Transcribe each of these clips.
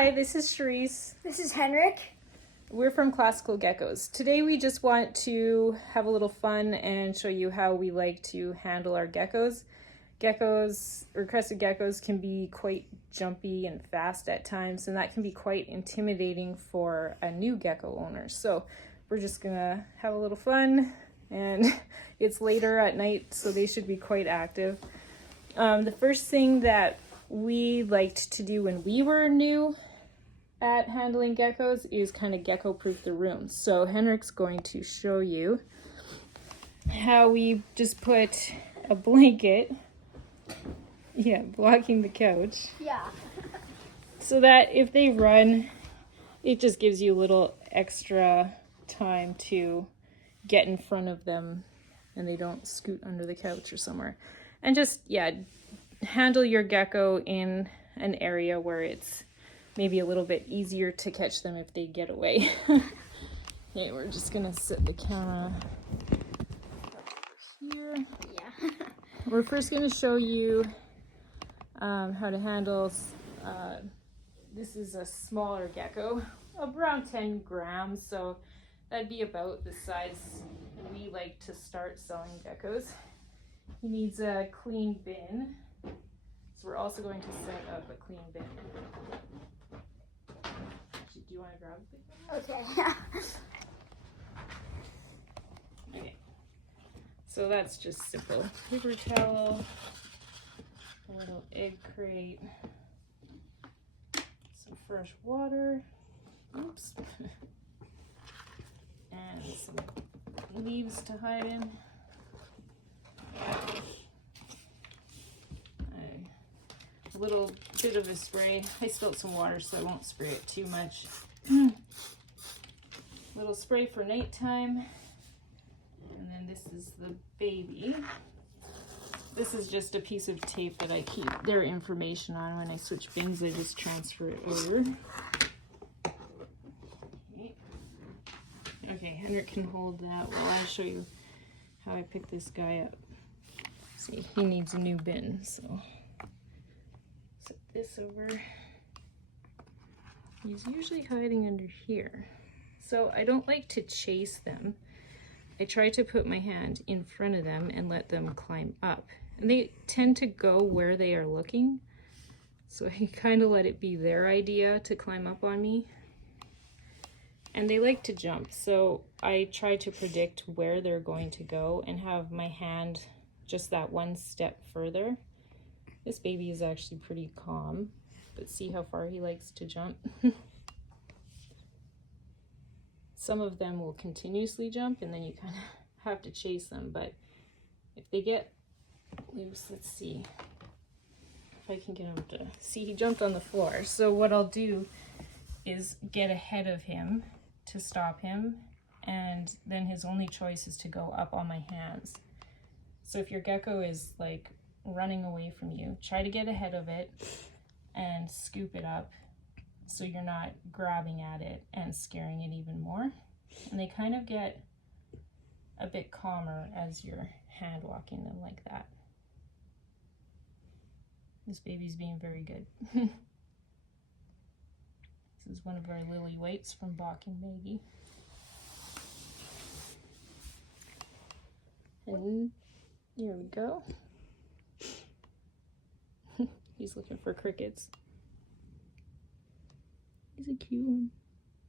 Hi, this is Charisse. This is Henrik. We're from Classical Geckos. Today we just want to have a little fun and show you how we like to handle our geckos. Geckos, or crested geckos, can be quite jumpy and fast at times, and that can be quite intimidating for a new gecko owner. So we're just gonna have a little fun, and it's later at night, so they should be quite active. The first thing that we liked to do when we were new at handling geckos is kind of gecko-proof the room. So Henrik's going to show you how we just put a blanket, blocking the couch. Yeah. So that if they run, it just gives you a little extra time to get in front of them and they don't scoot under the couch or somewhere. And just, handle your gecko in an area where it's maybe a little bit easier to catch them if they get away. Okay, we're just gonna set the camera over here. Yeah. We're first gonna show you how to handle, this is a smaller gecko, around 10 grams, so that'd be about the size we like to start selling geckos. He needs a clean bin. So we're also going to set up a clean bin. Do you want to grab the bin? Okay. Okay. So that's just simple. Paper towel, a little egg crate, some fresh water, oops, and some leaves to hide in. A little bit of a spray. I spilled some water, so I won't spray it too much. Little spray for nighttime. And then this is the baby. This is just a piece of tape that I keep their information on. When I switch bins, I just transfer it over. Okay, Henrik can hold that while I show you how I pick this guy up. See, he needs a new bin, so set this over. He's usually hiding under here. So I don't like to chase them. I try to put my hand in front of them and let them climb up. And they tend to go where they are looking. So I kind of let it be their idea to climb up on me. And they like to jump, so I try to predict where they're going to go and have my hand just that one step further. This baby is actually pretty calm, but see how far he likes to jump. Some of them will continuously jump and then you kind of have to chase them, but if they get loose, let's see if I can get him to see. He jumped on the floor, so what I'll do is get ahead of him to stop him, and then his only choice is to go up on my hands. So if your gecko is like running away from you, try to get ahead of it and scoop it up so you're not grabbing at it and scaring it even more. And they kind of get a bit calmer as you're hand walking them like that. This baby's being very good. This is one of our lily whites from Balking Maggie. And here we go. He's looking for crickets. He's a cute one.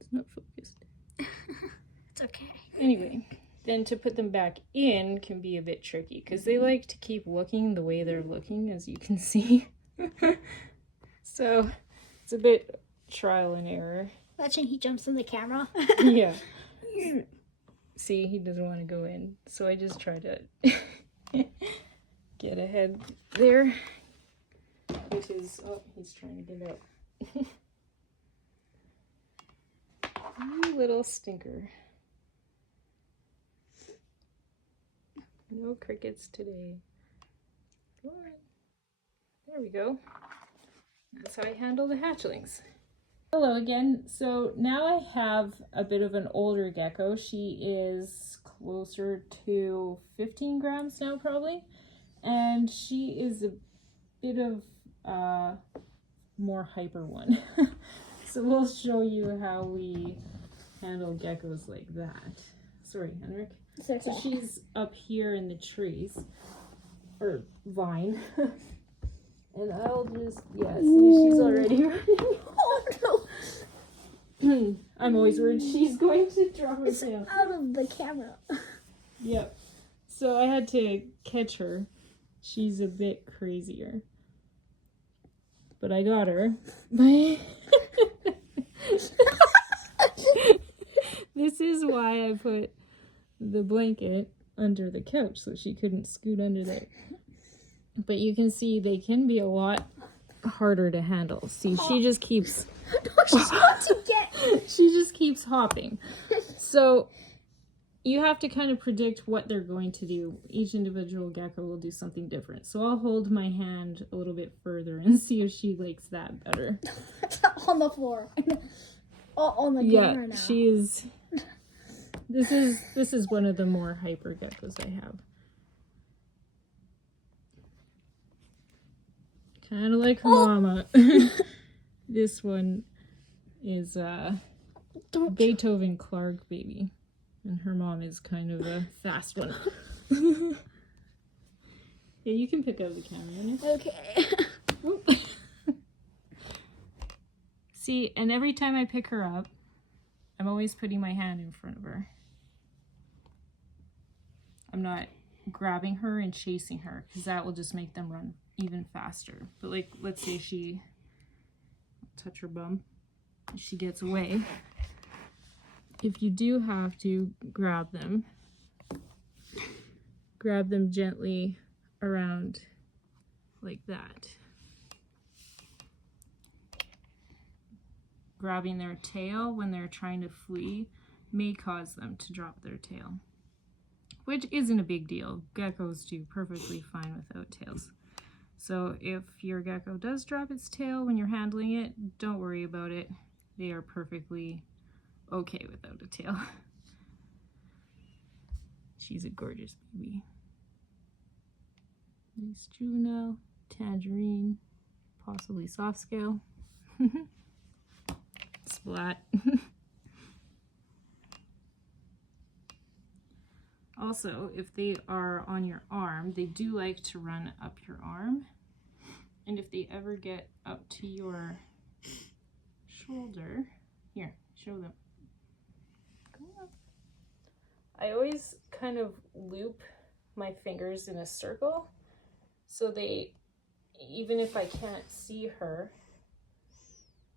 It's not focused. It's okay. Anyway, then to put them back in can be a bit tricky because they like to keep looking the way they're looking, as you can see. So it's a bit trial and error. Watching he jumps in the camera. Yeah. See, he doesn't want to go in, so I just try to get ahead there. Which is, oh, he's trying to get out. You little stinker. No crickets today. Come on. There we go. That's how I handle the hatchlings. Hello again. So now I have a bit of an older gecko. She is closer to 15 grams now probably. And she is a bit of more hyper one. So we'll show you how we handle geckos like that. Sorry, Henrik. It's okay. So she's up here in the trees, or vine. And I'll just, yeah, see, she's already running. Oh no! I'm always worried she's going to drop her It's tail. out of the camera. Yep. So I had to catch her. She's a bit crazier. But I got her. This is why I put the blanket under the couch so she couldn't scoot under there. But you can see they can be a lot harder to handle. See, she just keeps She's about to get. she just keeps hopping. So you have to kind of predict what they're going to do. Each individual gecko will do something different. So I'll hold my hand a little bit further and see if she likes that better. On the floor. On the camera now. She is. This is one of the more hyper geckos I have. Kind of like her mama. This one is Beethoven Clark baby. And her mom is kind of a fast one. Yeah, you can pick up the camera. Okay. See, and every time I pick her up, I'm always putting my hand in front of her. I'm not grabbing her and chasing her, because that will just make them run even faster. But like, let's say she touch her bum, she gets away. If you do have to grab them gently around like that. Grabbing their tail when they're trying to flee may cause them to drop their tail, which isn't a big deal. Geckos do perfectly fine without tails. So if your gecko does drop its tail when you're handling it, don't worry about it. They are perfectly okay without a tail. She's a gorgeous baby. Nice juvenile, tangerine, possibly soft scale. Splat. Also, if they are on your arm, they do like to run up your arm. And if they ever get up to your shoulder, here, show them. I always kind of loop my fingers in a circle so they, even if I can't see her,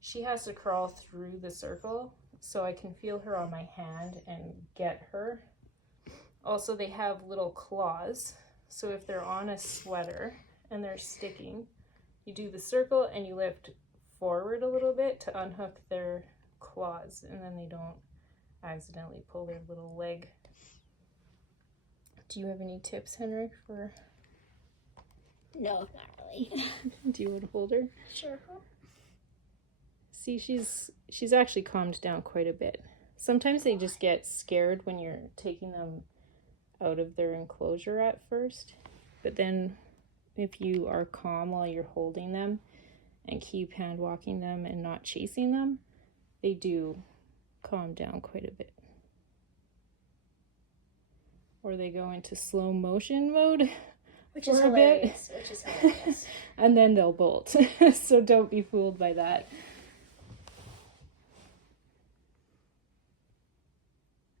she has to crawl through the circle so I can feel her on my hand and get her. Also, they have little claws, so if they're on a sweater and they're sticking, you do the circle and you lift forward a little bit to unhook their claws, and then they don't accidentally pull their little leg. Do you have any tips, Henrik, for... No, not really. Do you want to hold her? Sure. See, she's actually calmed down quite a bit. Sometimes they just get scared when you're taking them out of their enclosure at first, but then if you are calm while you're holding them and keep hand walking them and not chasing them, they do calm down quite a bit. Or they go into slow motion mode, Which is hilarious. Which is hilarious. and then they'll bolt. So don't be fooled by that.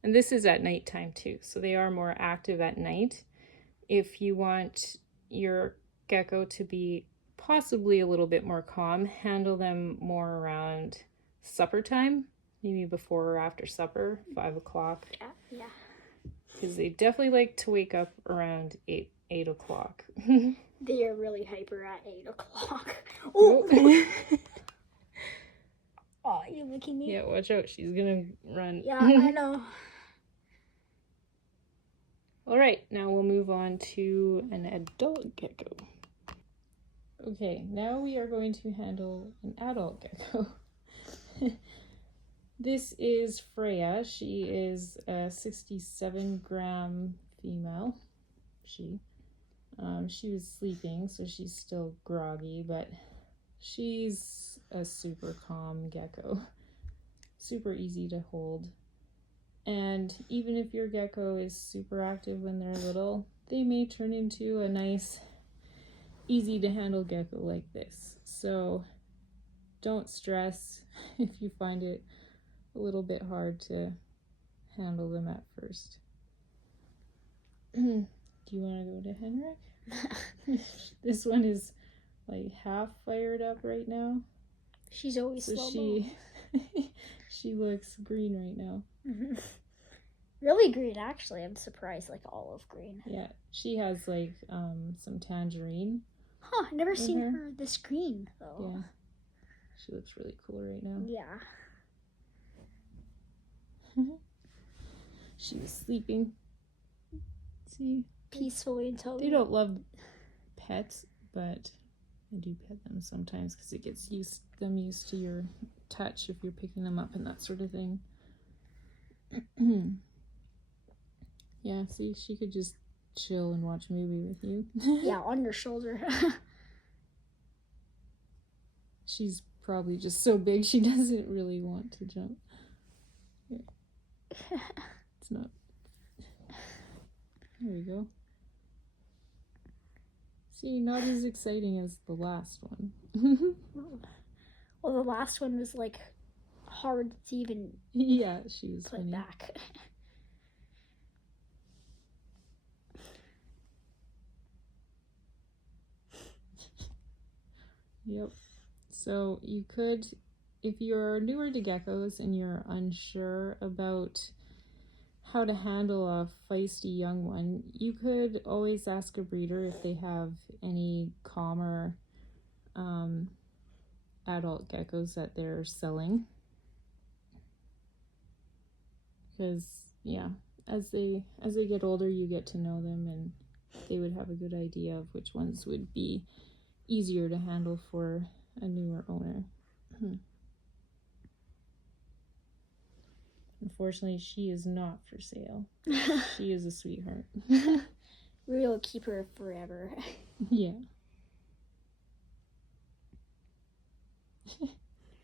And this is at nighttime too, so they are more active at night. If you want your gecko to be possibly a little bit more calm, handle them more around supper time, maybe before or after supper, 5 o'clock. Yeah. Because they definitely like to wake up around 8 o'clock. They are really hyper at 8 o'clock. Oh. Oh, you're making me. Yeah, watch out. She's gonna run. Yeah, I know. All right, now we'll move on to an adult gecko. Okay, now we are going to handle an adult gecko. This is Freya. She is a 67-gram female. She was sleeping, so she's still groggy, but She's a super calm gecko, super easy to hold. And even if your gecko is super active when they're little, they may turn into a nice, easy to handle gecko like this. So don't stress if you find it a little bit hard to handle them at first. Do you want to go to Henrik? This one is like half fired up right now. She's always So slow. she looks green right now. Mm-hmm. Really green, actually. I'm surprised, like olive green. Yeah, she has like some tangerine. Huh, never seen her this green though. Yeah, she looks really cool right now. Yeah. She was sleeping. See? Peacefully until They don't love pets, but I do pet them sometimes because it gets them used to your touch if you're picking them up and that sort of thing. Yeah, see, she could just chill and watch a movie with you. Yeah, on your shoulder. She's probably just so big she doesn't really want to jump. Here. It's not. There we go. See, not as exciting as the last one. Well, the last one was like hard to even Yeah, she was put funny. back. Yep. So you could, if you're newer to geckos and you're unsure about how to handle a feisty young one, you could always ask a breeder if they have any calmer adult geckos that they're selling. Because, yeah, as they get older, you get to know them and they would have a good idea of which ones would be easier to handle for a newer owner. Unfortunately, she is not for sale. She is a sweetheart. We'll keep her forever. Yeah.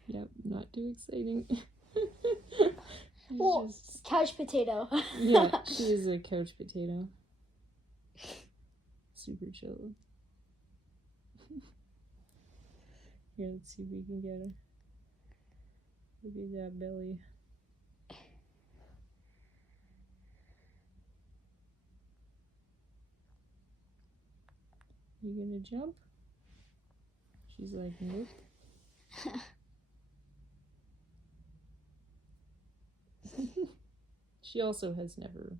Yep, not too exciting. Well, just... couch potato. Yeah, she is a couch potato. Super chill. Here, let's see if we can get her. Look at that belly. You gonna jump? She's like, nope. She also has never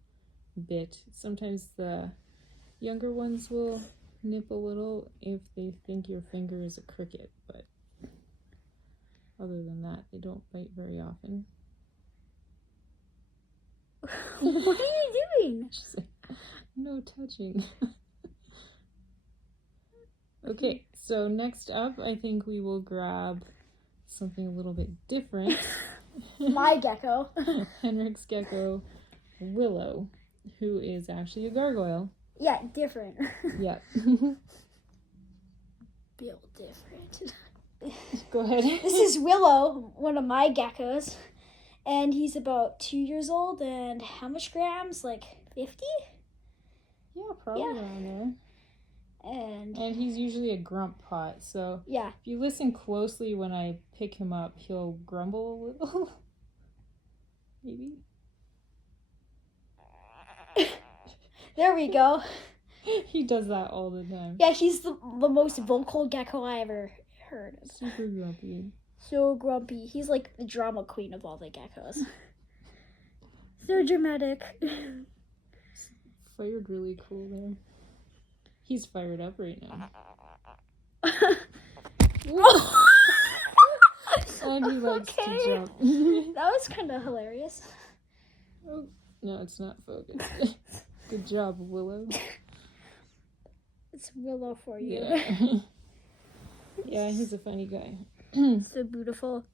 bit. Sometimes the younger ones will nip a little if they think your finger is a cricket, but other than that, they don't bite very often. What are you doing? She's like, no touching. Okay, so next up, I think we will grab something a little bit different. My gecko. Henrik's gecko, Willow, who is actually a gargoyle. Yeah, different. Yep. Built different. Go ahead. This is Willow, one of my geckos. And he's about 2 years old. And how much grams? Like 50? Yeah, probably around there. And he's usually a grump pot, so yeah. if you listen closely when I pick him up, he'll grumble a little. Maybe. There we go. He does that all the time. Yeah, he's the most vocal gecko I ever heard of. Super grumpy. So grumpy. He's like the drama queen of all the geckos. So dramatic. Fired really cool there. He's fired up right now. And he likes to jump. That was kind of hilarious. Oh, no, it's not focused. Good job, Willow. It's Willow for you. Yeah. Yeah, he's a funny guy. So beautiful.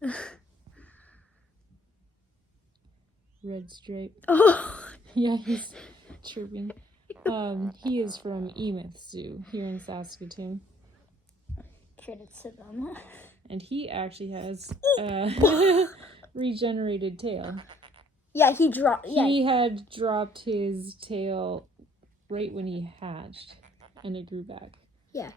Red stripe. Oh. Yeah, he's chirping. He is from Emeth Zoo here in Saskatoon. credit to them. And he actually has regenerated tail. Yeah, he dropped. Yeah, He had dropped his tail right when he hatched, and it grew back. yeah.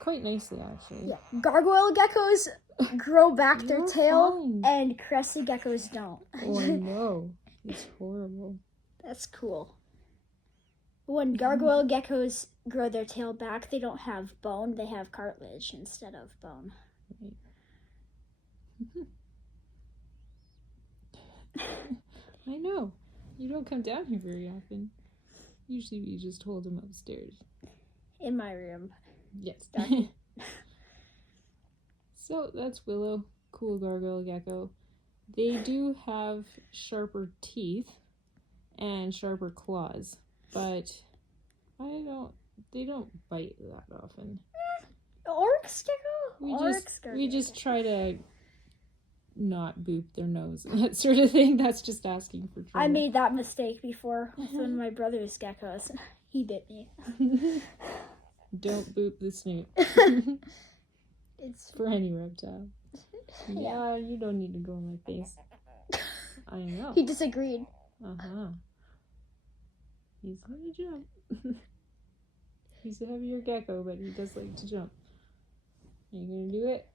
Quite nicely, actually. Yeah, gargoyle geckos grow back their You're tail, fine. and crested geckos don't. Oh, I know. It's horrible. That's cool. When gargoyle geckos grow their tail back, they don't have bone, they have cartilage instead of bone. Right. I know. You don't come down here very often. Usually we just hold them upstairs. In my room. Yes. So that's Willow, cool gargoyle gecko. They do have sharper teeth and sharper claws, but they don't bite that often. Oryx gecko? We just try to not boop their nose and that sort of thing. That's just asking for trouble. I made that mistake before with one of my brother's geckos. He bit me. Don't boop the snoot. It's for any reptile. Yeah, you don't need to go in my face. I know. He disagreed. Uh-huh. He's gonna jump. He's a heavier gecko, but he does like to jump. Are you gonna do it?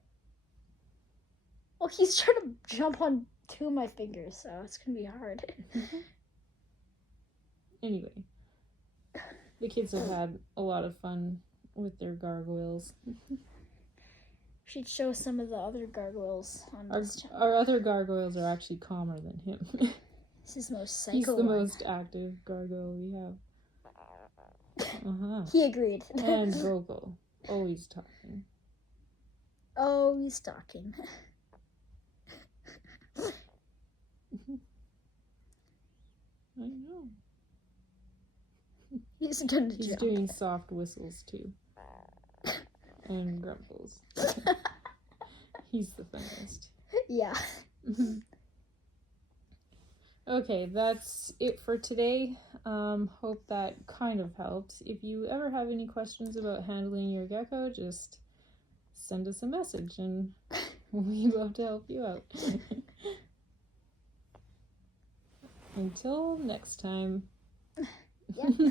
Well, he's trying to jump on two of my fingers, so it's gonna be hard. Anyway, the kids have had a lot of fun with their gargoyles. Should show some of the other gargoyles on this channel. Our other gargoyles are actually calmer than him. This is most psycho. He's the most active gargoyle we have. Uh-huh. He agreed. And vocal. Always talking. Oh, he's talking. I know. He's done He's doing soft whistles too. And grumbles. He's the funniest. Yeah. Okay, that's it for today. Hope that kind of helped. If you ever have any questions about handling your gecko, just send us a message and we'd love to help you out. Until next time. Yeah.